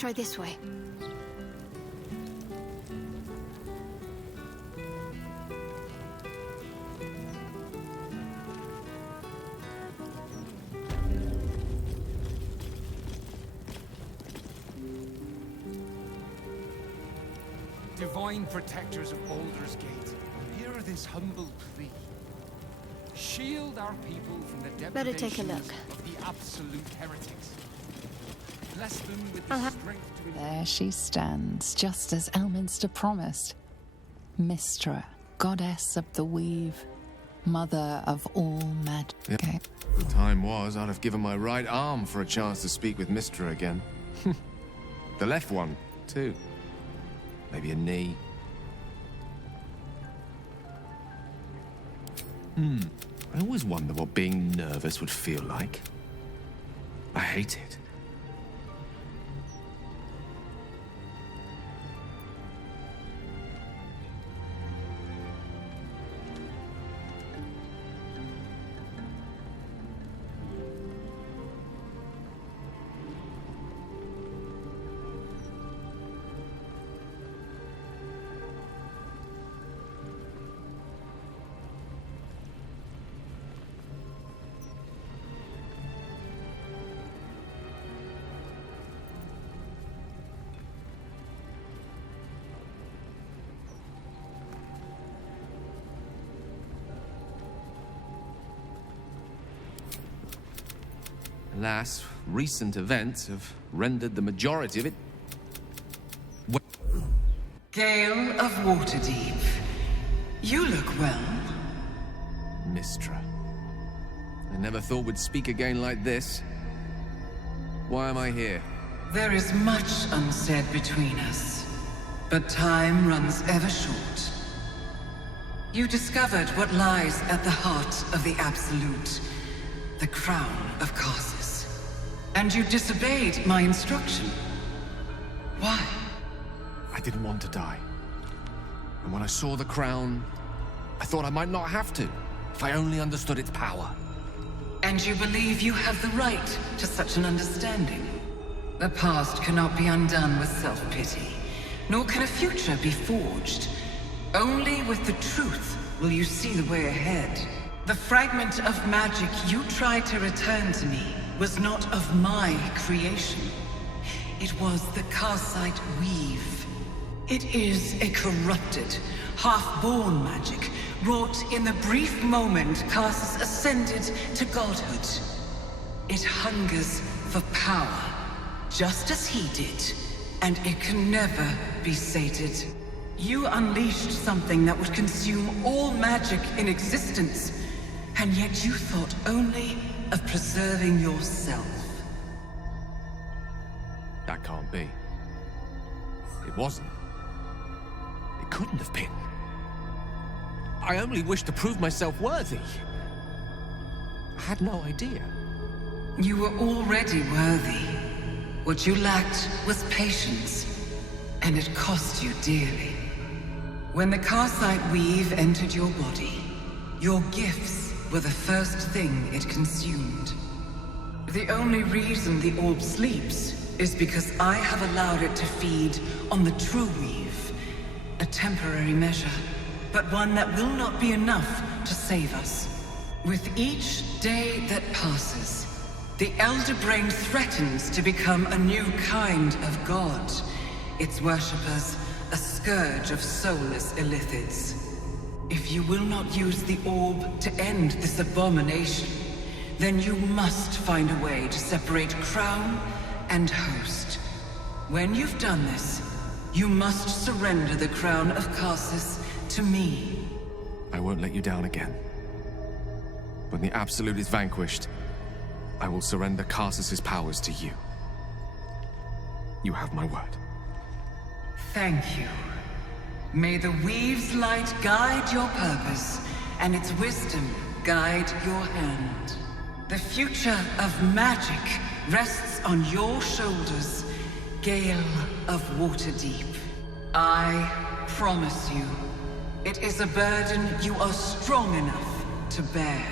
Let's try this way. Divine protectors of Baldur's Gate, hear this humble plea. Shield our people from the Better take a depredations look. of the absolute heretics. Bless them with the strength to... There she stands, just as Elminster promised. Mystra, goddess of the weave, mother of all magic. Yep. Okay. The time was, I'd have given my right arm for a chance to speak with Mystra again. The left one, too. Maybe a knee. I always wonder what being nervous would feel like. I hate it. Alas, recent events have rendered the majority of it... Gale of Waterdeep. You look well. Mystra. I never thought we'd speak again like this. Why am I here? There is much unsaid between us, but time runs ever short. You discovered what lies at the heart of the Absolute, the crown of Karsus. And you disobeyed my instruction. Why? I didn't want to die. And when I saw the crown, I thought I might not have to, if I only understood its power. And you believe you have the right to such an understanding? The past cannot be undone with self-pity, nor can a future be forged. Only with the truth will you see the way ahead. The fragment of magic you tried to return to me was not of my creation. It was the Karsite Weave. It is a corrupted, half-born magic, wrought in the brief moment Karsus ascended to godhood. It hungers for power, just as he did, and it can never be sated. You unleashed something that would consume all magic in existence, and yet you thought only of preserving yourself. That can't be. It wasn't. It couldn't have been. I only wished to prove myself worthy. I had no idea. You were already worthy. What you lacked was patience, and it cost you dearly. When the Karsite Weave entered your body, your gifts were the first thing it consumed. The only reason the orb sleeps is because I have allowed it to feed on the true weave. A temporary measure, but one that will not be enough to save us. With each day that passes, the Elder Brain threatens to become a new kind of god. Its worshippers, a scourge of soulless illithids. If you will not use the orb to end this abomination, then you must find a way to separate crown and host. When you've done this, you must surrender the crown of Karsus to me. I won't let you down again. When the Absolute is vanquished, I will surrender Karsus's powers to you. You have my word. Thank you. May the Weave's light guide your purpose, and its wisdom guide your hand. The future of magic rests on your shoulders, Gale of Waterdeep. I promise you, it is a burden you are strong enough to bear.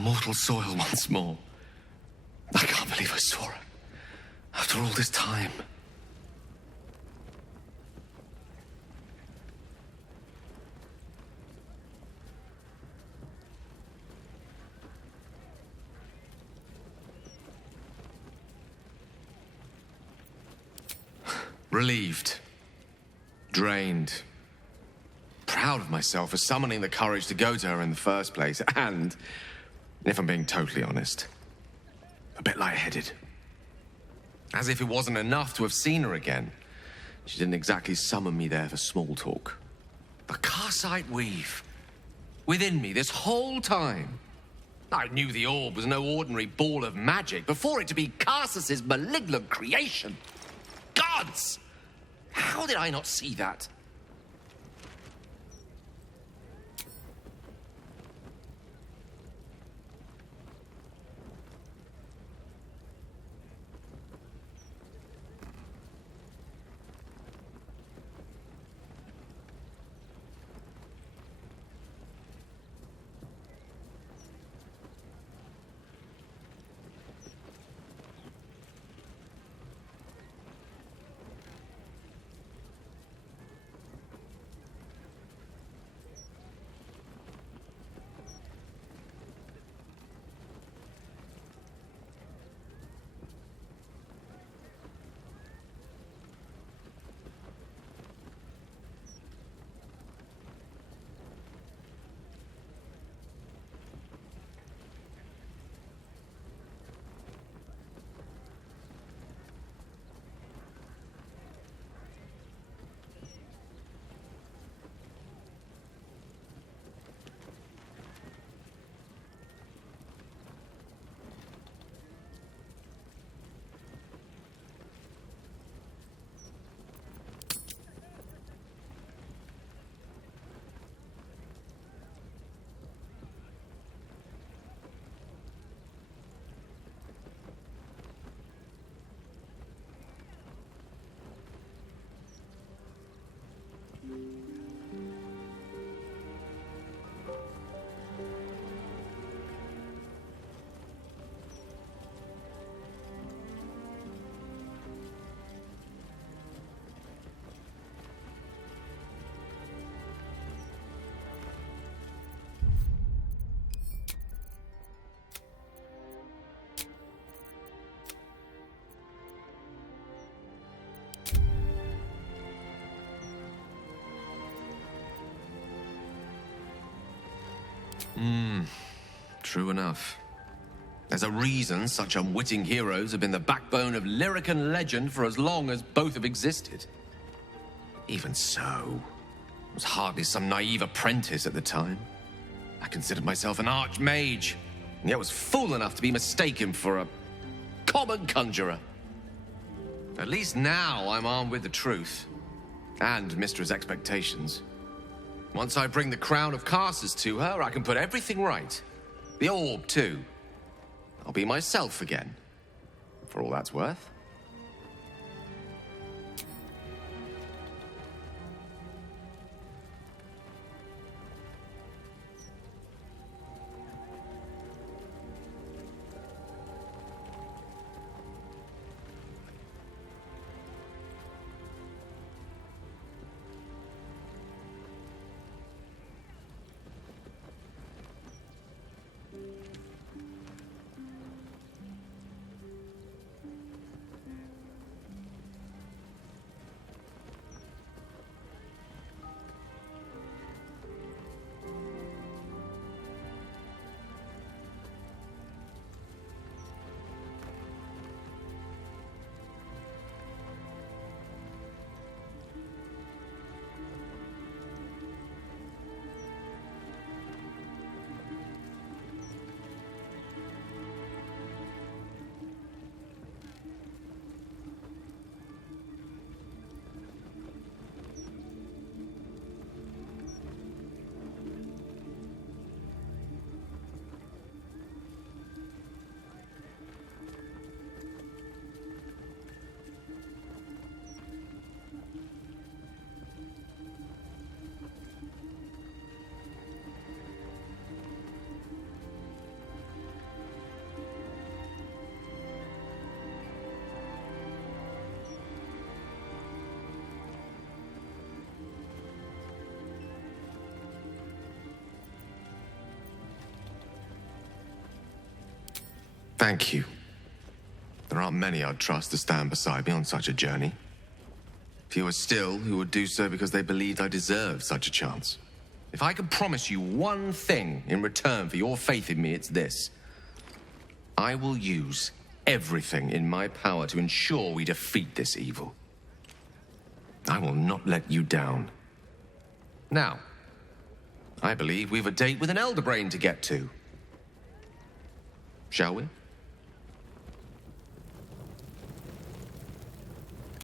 mortal soil once more. I can't believe I saw her. After all this time. Relieved. Drained. Proud of myself for summoning the courage to go to her in the first place. And, if I'm being totally honest, a bit lightheaded. As if it wasn't enough to have seen her again. She didn't exactly summon me there for small talk. The Karsite weave. Within me this whole time. I knew the orb was no ordinary ball of magic before it to be Karsus's malignant creation. Gods! How did I not see that? True enough. There's a reason such unwitting heroes have been the backbone of lyric and legend for as long as both have existed. Even so, I was hardly some naive apprentice at the time. I considered myself an archmage, and yet was fool enough to be mistaken for a common conjurer. At least now I'm armed with the truth, and Mystra's expectations. Once I bring the crown of Karsus to her, I can put everything right. The orb, too. I'll be myself again, for all that's worth. Thank you. There aren't many I'd trust to stand beside me on such a journey. Fewer still who would do so because they believed I deserved such a chance. If I can promise you one thing in return for your faith in me, it's this. I will use everything in my power to ensure we defeat this evil. I will not let you down. Now, I believe we've a date with an Elder Brain to get to. Shall we?